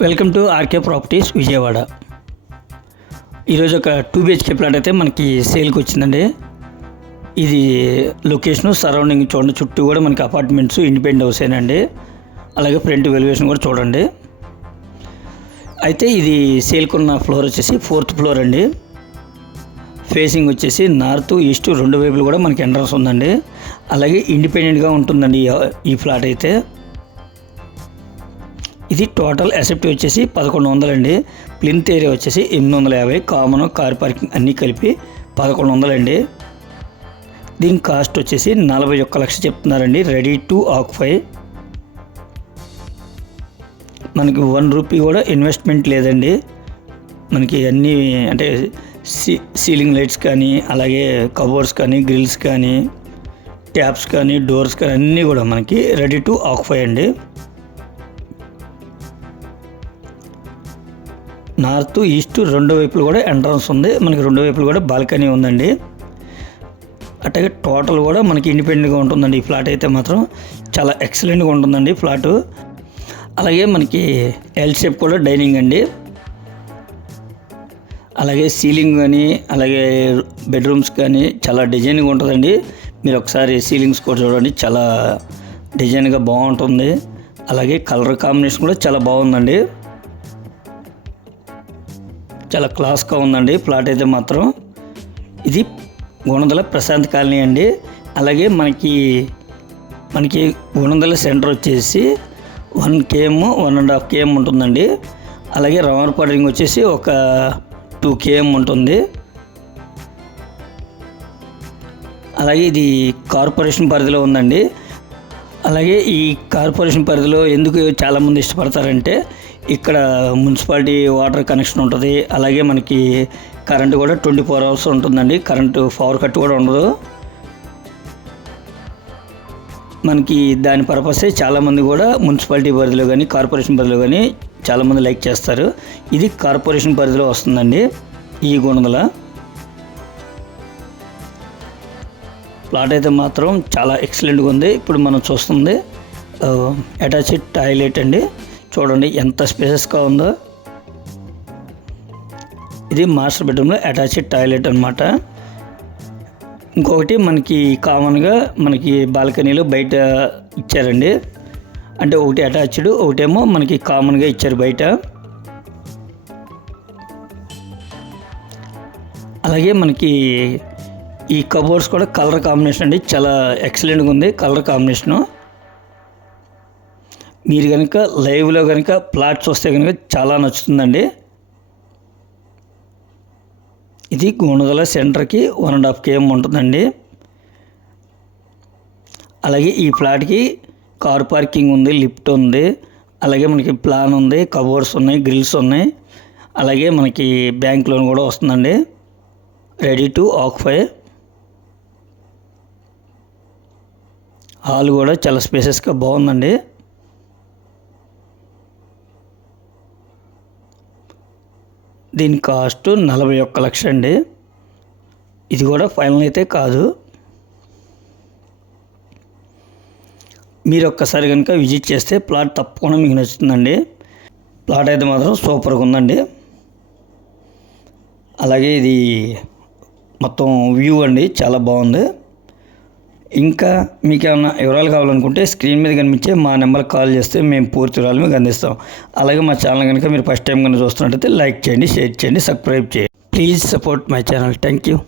Welcome to RK properties Vijayawada. ఈరోజు ఒక two BHK plot అయితే మనకి సేల్కి వచ్చిందండి. ఇది లొకేషను సరౌండింగ్ చూడండి చుట్టూ కూడా మనకి అపార్ట్మెంట్స్ ఇండిపెండెంట్ హౌస్ అండి అలాగే ఫ్రంట్ వెలివేషన్ కూడా చూడండి. అయితే ఇది సేల్కి ఉన్న ఫ్లోర్ వచ్చేసి ఫోర్త్ ఫ్లోర్ అండి. ఫేసింగ్ వచ్చేసి నార్త్ ఈస్ట్ రెండు వైపులు కూడా మనకి ఎంట్రన్స్ ఉందండి. అలాగే ఇండిపెండెంట్గా ఉంటుందండి ఈ- ఈ ఫ్లాట్ అయితే. ఇది టోటల్ అసెప్ట్ వచ్చేసి పదకొండు వందలండి. ప్లింత్ ఏరియా వచ్చేసి ఎనిమిది వందల యాభై. కామన్ కార్ పార్కింగ్ అన్నీ కలిపి పదకొండు వందలండి. దీని కాస్ట్ వచ్చేసి నలభై ఒక్క లక్ష చెప్తున్నారండి. రెడీ టు ఆక్ఫై మనకి వన్ రూపీ కూడా ఇన్వెస్ట్మెంట్ లేదండి. మనకి అన్నీ అంటే సీ సీలింగ్ లైట్స్ కానీ అలాగే కబోర్డ్స్ కానీ గ్రిల్స్ కానీ ట్యాప్స్ కానీ డోర్స్ కానీ అన్నీ కూడా మనకి రెడీ టు ఆక్ఫై అండి. నార్త్ ఈస్ట్ రెండు వైపులు కూడా ఎంట్రన్స్ ఉంది. మనకి రెండు వైపులు కూడా బాల్కనీ ఉందండి. అట్లాగే టోటల్ కూడా మనకి ఇండిపెండెంట్గా ఉంటుందండి ఈ ఫ్లాట్ అయితే మాత్రం. చాలా ఎక్సలెంట్గా ఉంటుందండి ఫ్లాటు. అలాగే మనకి ఎల్ షేప్ కూడా డైనింగ్ అండి. అలాగే సీలింగ్ కానీ అలాగే బెడ్రూమ్స్ కానీ చాలా డిజైన్గా ఉంటుందండి. మీరు ఒకసారి సీలింగ్స్ కూడా చూడండి చాలా డిజైన్గా బాగుంటుంది. అలాగే కలర్ కాంబినేషన్ కూడా చాలా బాగుందండి. చాలా క్లాస్గా ఉందండి. ప్లాట్ అయితే మాత్రం ఇది గుణదల ప్రశాంత్ కాలనీ అండి. అలాగే మనకి మనకి గుణదల సెంటర్ వచ్చేసి one KM one and half KM ఉంటుందండి. అలాగే రవాణాపాడు రింగ్ వచ్చేసి ఒక టూ కేఎం ఉంటుంది. అలాగే ఇది కార్పొరేషన్ పరిధిలో ఉందండి. అలాగే ఈ కార్పొరేషన్ పరిధిలో ఎందుకు చాలామంది ఇష్టపడతారంటే ఇక్కడ మున్సిపాలిటీ వాటర్ కనెక్షన్ ఉంటుంది. అలాగే మనకి కరెంటు కూడా ట్వంటీ ఫోర్ అవర్స్ ఉంటుందండి. కరెంటు పవర్ కట్ కూడా ఉండదు. మనకి దాని పర్పసే చాలామంది కూడా మున్సిపాలిటీ పరిధిలో కానీ కార్పొరేషన్ పరిధిలో కానీ చాలామంది లైక్ చేస్తారు. ఇది కార్పొరేషన్ పరిధిలో వస్తుందండి ఈ గుణదల ప్లాట్ అయితే మాత్రం చాలా ఎక్సలెంట్గా ఉంది. ఇప్పుడు మనం చూస్తుంది అటాచ్డ్ టాయిలెట్ అండి. చూడండి ఎంత స్పేసెస్గా ఉందో. ఇది మాస్టర్ బెడ్రూమ్లో అటాచ్డ్ టాయిలెట్ అనమాట ఇంకొకటి మనకి కామన్గా మనకి బాల్కనీలో బయట ఇచ్చారండి. అంటే ఒకటి అటాచ్డ్ ఒకటేమో మనకి కామన్గా ఇచ్చారు బయట. అలాగే మనకి ఈ కబోర్డ్స్ కూడా కలర్ కాంబినేషన్ అండి. చాలా ఎక్సలెంట్గా ఉంది కలర్ కాంబినేషను. మీరు కనుక లైవ్లో కనుక ప్లాట్స్ వస్తే కనుక చాలా నచ్చుతుందండి. ఇది గుణదల సెంటర్కి వన్ అండ్ హాఫ్ కేఎం ఉంటుందండి. అలాగే ఈ ప్లాట్కి కార్ పార్కింగ్ ఉంది లిఫ్ట్ ఉంది అలాగే మనకి ప్లాన్ ఉంది కబోర్డ్స్ ఉన్నాయి గ్రిల్స్ ఉన్నాయి అలాగే మనకి బ్యాంక్ లోన్ కూడా వస్తుందండి. రెడీ టు ఆక్ఫై హాల్ కూడా చాలా స్పేసెస్గా బాగుందండి. దీని కాస్ట్ నలభై ఒక్క లక్ష అండి. ఇది కూడా ఫైనల్ అయితే కాదు. మీరు ఒక్కసారి కనుక విజిట్ చేస్తే ప్లాట్ తప్పకుండా మీకు నచ్చుతుందండి. ప్లాట్ అయితే మాత్రం సూపర్గా ఉందండి. అలాగే ఇది మొత్తం వ్యూ అండి చాలా బాగుంది. ఇంకా మీకు ఏమైనా వివరాలు కావాలనుకుంటే స్క్రీన్ మీద కనిపించే మా నెంబర్కి కాల్ చేస్తే మేము పూర్తి వివరాలు మీకు అందిస్తాం. అలాగే మా ఛానల్ కనుక మీరు ఫస్ట్ టైం కనుక చూస్తున్నట్టయితే లైక్ చేయండి షేర్ చేయండి సబ్స్క్రైబ్ చేయండి. Please support my channel. Thank you.